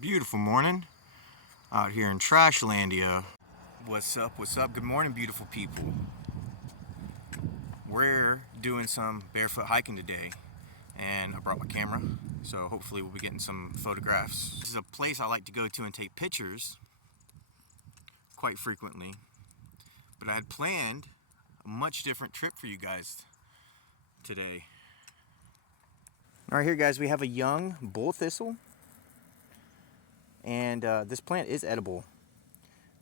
Beautiful morning out here in Trashlandia. What's up? Good morning, beautiful people. We're doing some barefoot hiking today, and I brought my camera, so hopefully we'll be getting some photographs. This is a place I like to go to and take pictures quite frequently, but I had planned a much different trip for you guys today. All right, here guys, we have a young bull thistle, and this plant is edible.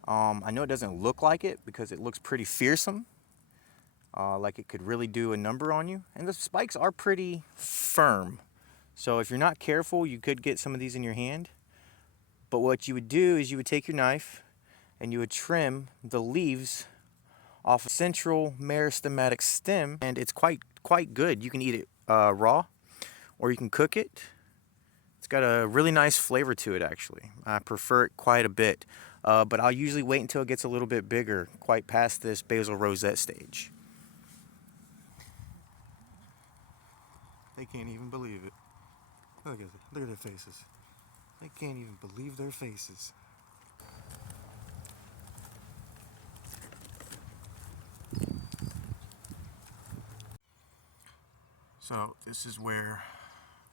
I know it doesn't look like it because it looks pretty fearsome, like it could really do a number on you, and the spikes are pretty firm, so if you're not careful you could get some of these in your hand. But what you would do is you would take your knife and you would trim the leaves off a central meristematic stem, and it's quite good. You can eat it raw, or you can cook it. It's got a really nice flavor to it, actually. I prefer it quite a bit, but I'll usually wait until it gets a little bit bigger, quite past this basal rosette stage. They can't even believe it. Look at their faces. They can't even believe their faces. So this is where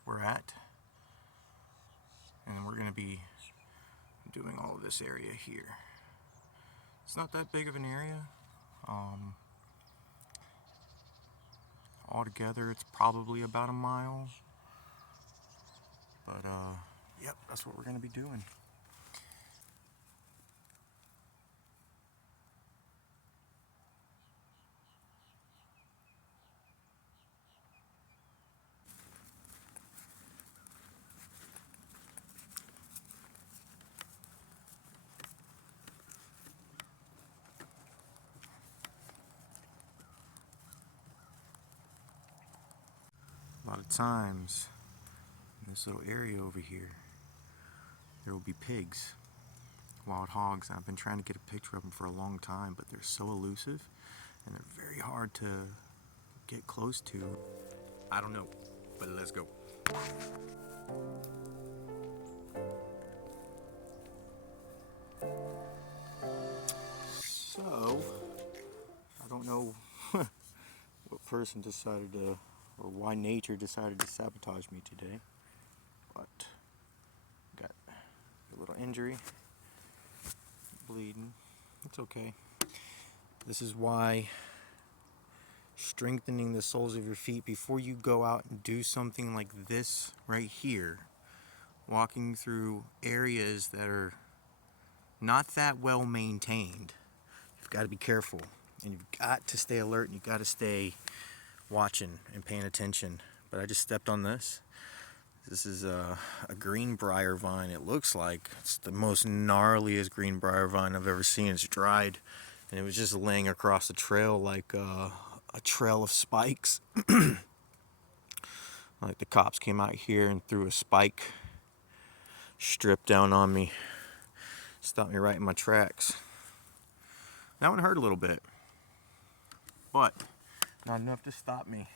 we're at, and we're going to be doing all of this area here. It's not that big of an area. Altogether it's probably about a mile, but yep, that's what we're going to be doing. A lot of times in this little area over here, there will be pigs, wild hogs. I've been trying to get a picture of them for a long time, but they're so elusive and they're very hard to get close to. I don't know, but let's go. So, I don't know what person decided to, or why nature decided to sabotage me today, but got a little injury, bleeding. It's okay. This is why strengthening the soles of your feet before you go out and do something like this right here, walking through areas that are not that well maintained, you've got to be careful, and you've got to stay alert, and you've got to stay watching and paying attention. But I just stepped on this. This is a greenbrier vine. It looks like it's the most gnarliest greenbrier vine I've ever seen. It's dried, and it was just laying across the trail like a trail of spikes. Like the cops came out here and threw a spike strip down on me. Stopped me right in my tracks. That one hurt a little bit, but not enough to stop me.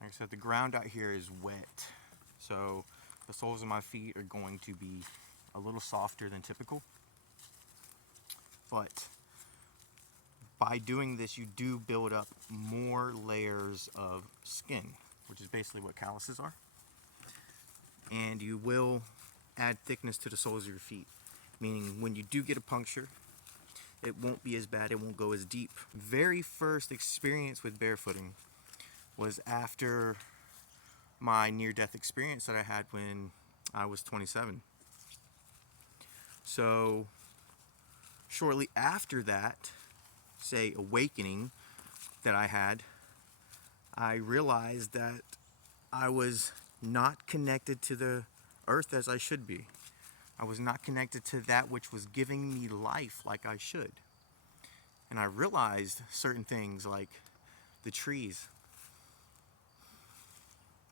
Like I said, the ground out here is wet, so the soles of my feet are going to be a little softer than typical. But by doing this, you do build up more layers of skin, which is basically what calluses are. And you will add thickness to the soles of your feet, meaning when you do get a puncture, it won't be as bad, it won't go as deep. Very first experience with barefooting was after my near-death experience that I had when I was 27. So shortly after that, say, awakening that I had, I realized that I was not connected to the earth as I should be. I was not connected to that which was giving me life like I should. And I realized certain things like the trees.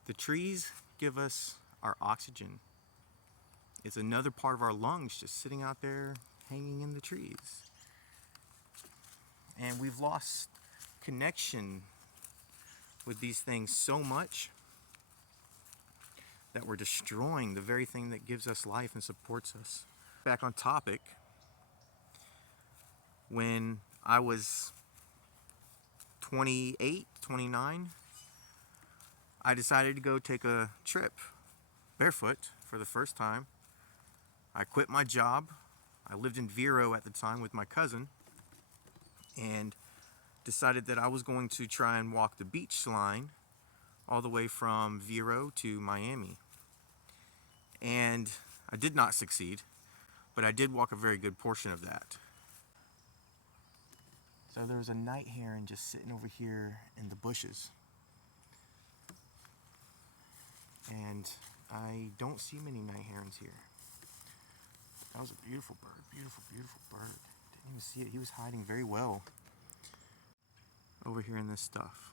The trees give us our oxygen. It's another part of our lungs just sitting out there hanging in the trees. And we've lost connection with these things so much that we're destroying the very thing that gives us life and supports us. Back on topic, when I was 28, 29, I decided to go take a trip barefoot for the first time. I quit my job. I lived in Vero at the time with my cousin, and decided that I was going to try and walk the beach line all the way from Vero to Miami. And I did not succeed, but I did walk a very good portion of that. So there was a night heron just sitting over here in the bushes. And I don't see many night herons here. That was a beautiful bird, beautiful, beautiful bird. Didn't even see it. He was hiding very well over here in this stuff.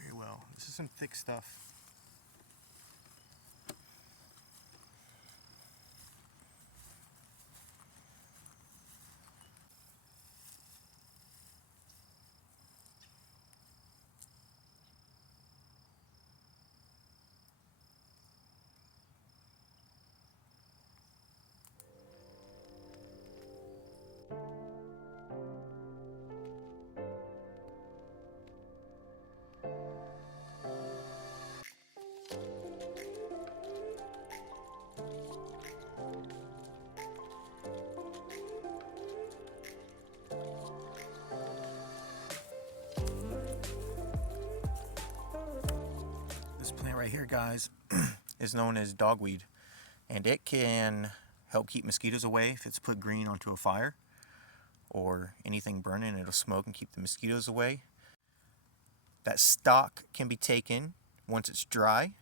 Very well. This is some thick stuff. This plant right here, guys, is known as dogweed, and it can help keep mosquitoes away if it's put green onto a fire or anything burning. It'll smoke and keep the mosquitoes away. That stalk can be taken once it's dry,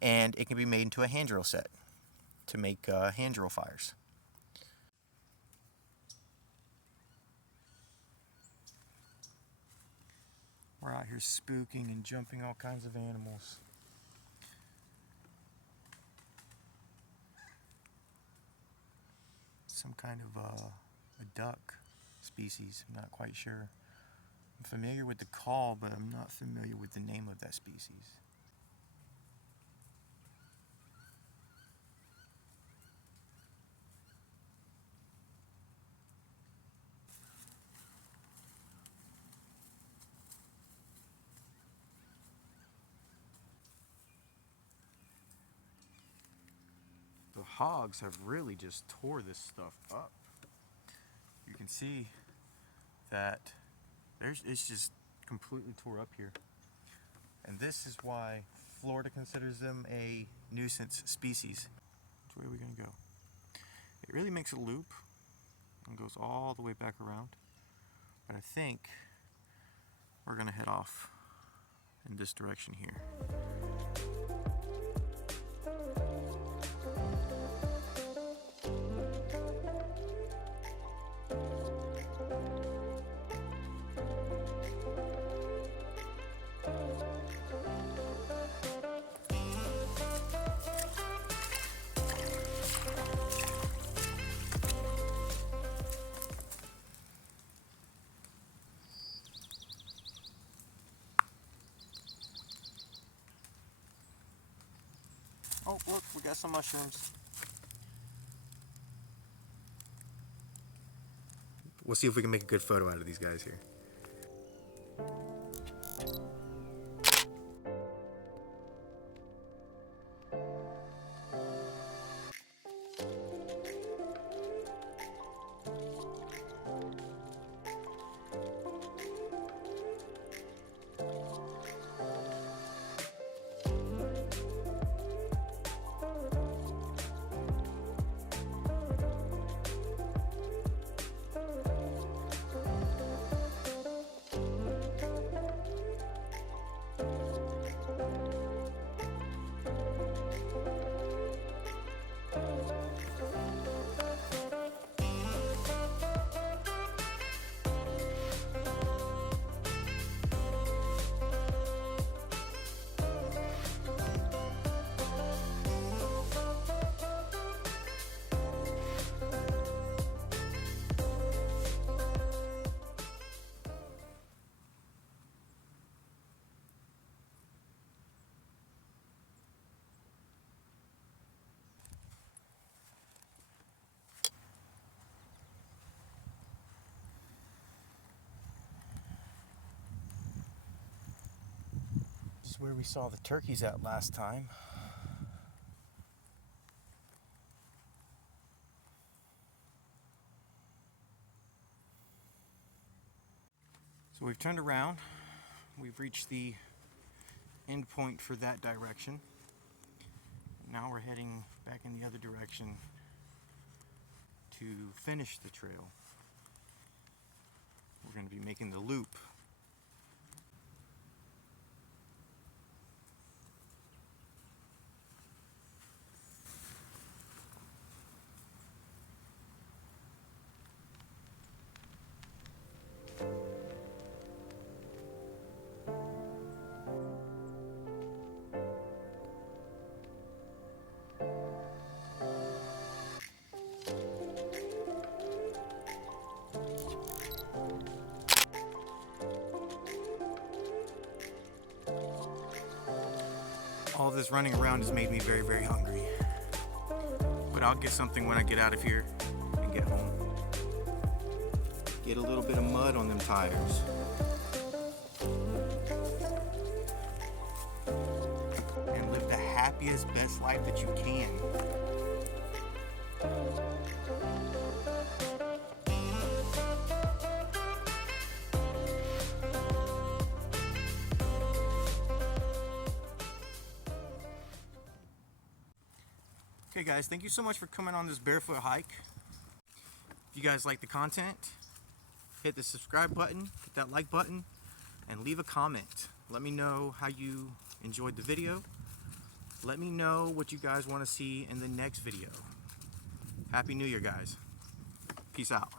and it can be made into a hand drill set to make hand drill fires. We're out here spooking and jumping all kinds of animals. Some kind of a duck species, I'm not quite sure. I'm familiar with the call, but I'm not familiar with the name of that species. The hogs have really just tore this stuff up. You can see that it's just completely tore up here. And this is why Florida considers them a nuisance species. Which way are we going to go? It really makes a loop and goes all the way back around. But I think we're going to head off in this direction here. Oh, look, we got some mushrooms. We'll see if we can make a good photo out of these guys here. is where we saw the turkeys at last time. So we've turned around. We've reached the end point for that direction. Now we're heading back in the other direction to finish the trail. We're going to be making the loop. All this running around has made me very, very hungry. But I'll get something when I get out of here and get home. Get a little bit of mud on them tires. And live the happiest, best life that you can. Okay guys, thank you so much for coming on this barefoot hike. If you guys like the content, hit the subscribe button, hit that like button, and leave a comment. Let me know how you enjoyed the video. Let me know what you guys want to see in the next video. Happy New Year, guys. Peace out.